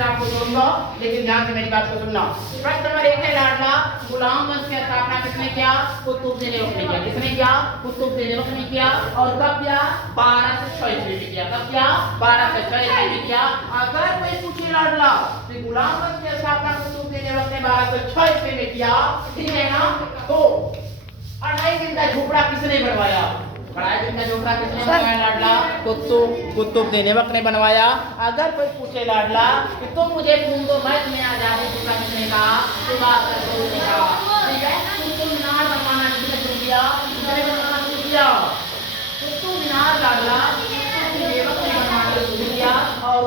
आपको दूंगा, लेकिन ध्यान से मेरी बात को सुनना। प्रश्न नंबर 1 है लाडला गुलाम वंश की स्थापना किसने किया? कुतुबुद्दीन ऐबक ने किया। किसने किया? कुतुबुद्दीन ऐबक ने किया। और कब किया? 1206 ईस्वी में किया। कब किया? 1206 ईस्वी में किया। अगर कोई पूछे लाडला कि गुलाम वंश की स्थापना कुतुबुद्दीन ऐबक ने 1206 ईस्वी में किया, ठीक है ना, तो 28 दिन का झोपड़ा किसने बनवाया? 28 दिन का झोपड़ा किसने बनवाया लाडला? कुतुबुद्दीन ऐबक ने बनवाया। अगर कोई पूछे लाडला कि तुम मुझे ढूंढ दो मैं तुम्हें आजादी दूंगा, किसने कहा? सुभाष चंद्र बोस ने कहा। ठीक है, कुतुब मीनार बनवाना किसने शुरू किया? किसने बनवाना शुरू किया? कुतुब मीनार लाडला कुतुबुद्दीन ऐबक ने बनवाना शुरू किया। और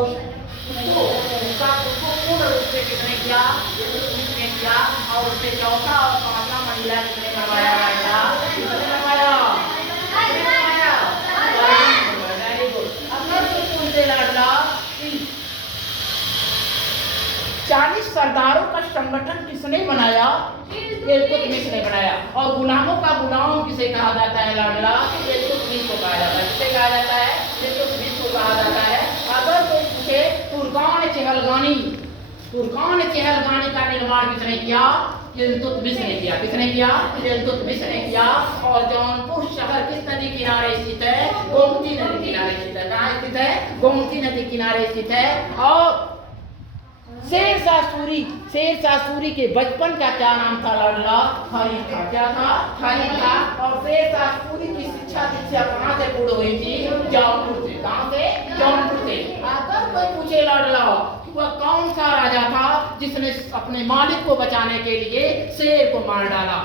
उसका पूर्ण रूप से किसने किया? किसने किया? और उससे चौथा और पांचवा मंजिला किसने बनवाया लाडला? किसने बनवाया? अगर कोई पूछे लाडला 40 सरदारों का संगठन किसने बनाया? इल्तुतमिश ने बनाया। और गुलामों का गुलाम किसे कहा जाता है लाडला? इल्तुतमिश को कहा जाता है। किसे कहा जाता है? इल्तुतमिश को कहा जाता है। अगर कोई पूछे तुर्कान चहलगानी का निर्माण किसने किया? इल्तुतमिश ने किया। किसने किया? इल्तुतमिश ने किया। और जौनपुर शहर किस नदी किनारे स्थित है? गोमती नदी किनारे स्थित है। कहाँ स्थित है? गोमती नदी किनारे स्थित है। और शेरशाह सूरी के बचपन का क्या नाम था लाडला? हरि था। क्या था? हरि था। और शेरशाह सूरी की शिक्षा दीक्षा कहाँ से पूर्ण हुई थी? जौनपुर से। कहाँ से? जौनपुर से। अगर कोई पूछे लाडला वह कौन सा राजा था जिसने अपने मालिक को बचाने के लिए शेर को मार डाला?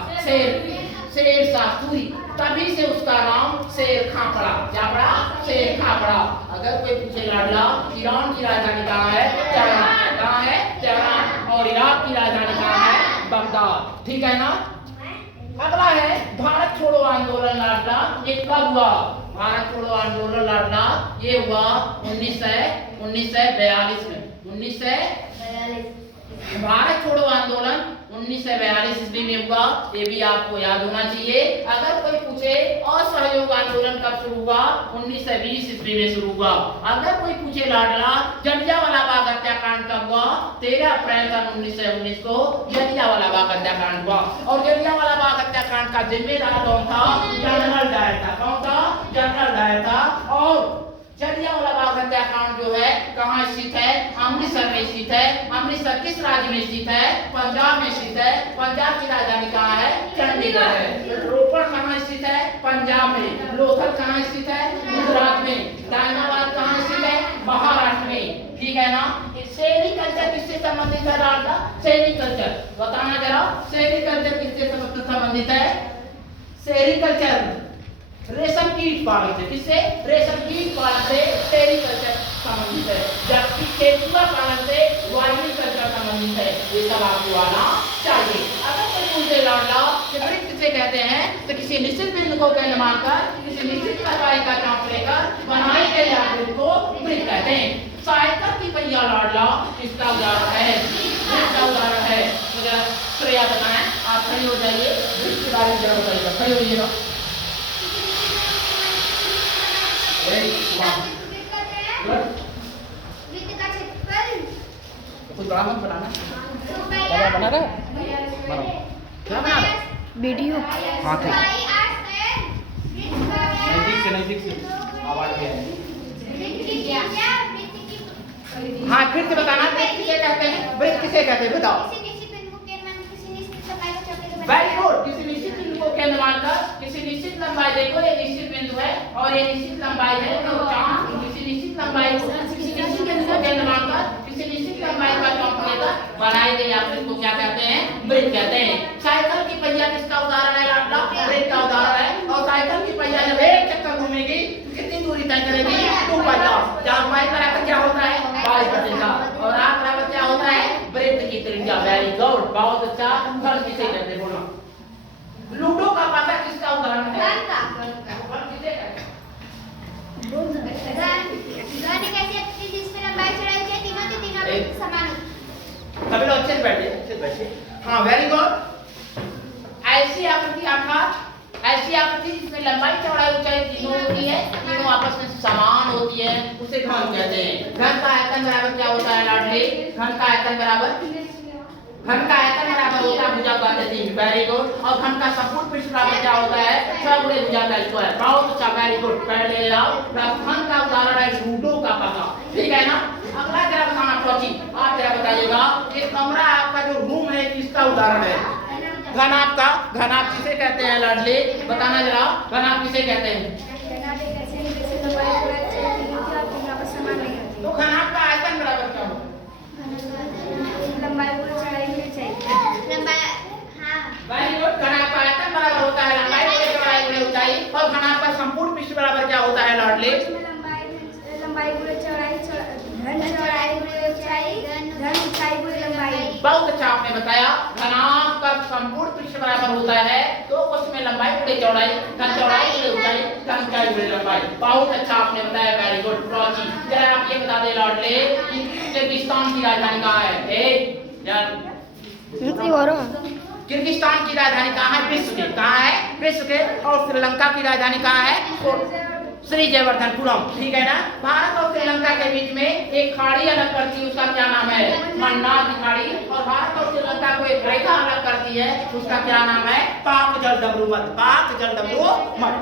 शेरशाह सूरी। तभी से उसका नाम शेर खां पड़ा। क्या पड़ा? शेर खां पड़ा। अगर कोई पूछे लाडला ईरान की राजधानी कहाँ है? तेहरान। कहाँ है? तेहरान। और इराक की राजधानी कहाँ है? बगदाद। ठीक है ना। अगला है भारत छोड़ो आंदोलन लाडला, ये कब हुआ? भारत छोड़ो आंदोलन लाडला ये हुआ 1942 में। 1942 भारत छोड़ो आंदोलन 1942 ईस्वी में हुआ। ये भी आपको याद होना चाहिए। अगर कोई पूछे असहयोग आंदोलन कब शुरू हुआ? 1920 ईस्वी में शुरू हुआ। अगर कोई पूछे लाडला जलियांवाला बाग हत्याकांड कब हुआ? 13 अप्रैल सन 1919 को जलियांवाला बाग हत्याकांड हुआ। और जलियांवाला बाग हत्याकांड का जिम्मेदार कौन था? जनरल डायर था। कौन था? जनरल डायर था। और जलियांवाला बाग हत्याकांड जो है कहाँ स्थित है? अमृतसर में स्थित है। अमृतसर किस राज्य में स्थित है? पंजाब में स्थित है। पंजाब की राजधानी कहाँ है? चंडीगढ़ है। रोपड़ कहाँ स्थित है? पंजाब में। लोथल कहाँ स्थित है? गुजरात में। दायनाबाद कहाँ स्थित है? महाराष्ट्र में। ठीक है ना। सेरीकल्चर किससे संबंधित है लाडला? सेरीकल्चर बताना जरा, सेरीकल्चर किससे संबंधित है? सेरीकल्चर रेशम कीट पालन से। किससे? रेशम कीट पालन से सेरीकल्चर संबंधित है। जबकि केंचुआ पालन से वाइल्डकल्चर संबंधित है। ये सब आपको आना चाहिए। अगर कोई पूछे लाडला कि वृत्त किसे कहते हैं, तो किसी निश्चित बिंदु को केंद्र मानकर किसी निश्चित लंबाई का चाप लेकर बनाई गई आकृति को वृत्त कहते हैं। साइकिल की पहिया लाडला इसका उदाहरण है। इसका उदाहरण है। मुझे श्रेया बताएं, आप खड़ी हो जाइए, वृत्त के बारे में जरा बताइएगा। खड़ी होइएगा। कुछ बड़ा मत बनाना। क्या बना रहा है? क्या बना रहा है? वीडियो। हाँ ठीक है। नजदीक से आवाज भी है। हाँ फिर से बताना, वृत्त किसे कहते हैं? वृत्त किसे कहते हैं बताओ। Very good. किसी निश्चित बिंदु को केंद्र मानकर किसी निश्चित लंबाई, देखो ये निश्चित बिंदु है और ये निश्चित लंबाई है, तो चाप किसी निश्चित लंबाई को किसी निश्चित बिंदु को केंद्र मानकर किसी निश्चित लंबाई का चाप लेकर बनाई गई आकृति को क्या कहते हैं? वृत्त कहते हैं। साइकिल की पहिया किसका उदाहरण है लाडला? वृत्त का उदाहरण है। और साइकिल की पहिया जब एक चक्कर घूमेगी कितनी दूरी तय करेगी? 2 पाई। 4 पाई बराबर क्या होता है? 22 बटेगा। और 8 बराबर क्या होता है? वृत्त की त्रिज्या। वेरी गुड, बहुत अच्छा। फल किसे कहते हैं बोलो? लूडो का पासा किसका उदाहरण है? फल किसे कहते हैं? सभी लोग अच्छे से बैठिए। हाँ वेरी गुड। ऐसी आकृति अर्थात ऐसी आकृति जिसमें लंबाई चौड़ाई ऊंचाई तीनों होती है, तीनों आपस में समान होती है, उसे घन कहते हैं। घन का आयतन बराबर क्या होता है लाडली? घन का आयतन बराबर होता है भुजा का आयतन। Very good. और घन का संपूर्ण पृष्ठ बराबर क्या होता है? 6 गुणे भुजा का स्क्वायर। बहुत अच्छा, वेरी गुड। पहले आओ घन का उदाहरण है लूडो का पता, ठीक है ना। अगला जरा बताना प्रोची, आप जरा बताइएगा कि कमरा आपका जो रूम है किसका उदाहरण है? घन आपका, घन आप किसे कहते हैं लाडली? बताना जरा, घन आप किसे कहते हैं? तो घन आपका आयतन बराबर क्या होगा? लंबाई गुणा चौड़ाई गुणा ऊंचाई। Very good. घन आपका आयतन बराबर होता है लंबाई गुणा चौड़ाई गुणा ऊंचाई। और घन आपका संपूर्ण पृष्ठ बराबर क्या होता है लाडली? लंबाई गुणा चौड़ाई, घन चौड़ाई गुणा ऊंचाई, घन ऊंचाई गुणा लंबाई। बहुत अच्छा आपने बताया। घनाभ का संपूर्ण पृष्ठ बराबर होता है तो उसमें लंबाई गुणे चौड़ाई, घन चौड़ाई गुणे ऊंचाई, घन ऊंचाई गुणे लंबाई। बहुत अच्छा आपने बताया, वेरी गुड प्रोची। जरा आप ये बता दे लाडले कि किर्गिस्तान की राजधानी कहाँ है? किर्गिस्तान की राजधानी कहाँ है? विश्व के। कहाँ है? विश्व के। और श्रीलंका की राजधानी कहाँ है? श्री जयवर्धनपुरम, ठीक है ना। भारत और श्रीलंका के बीच में एक खाड़ी अलग करती है, उसका क्या नाम है? मन्नार की खाड़ी। और भारत और श्रीलंका को एक रेखा अलग करती है, उसका क्या नाम है? पाक जल डमरू मठ। पाक जल डमरू मठ।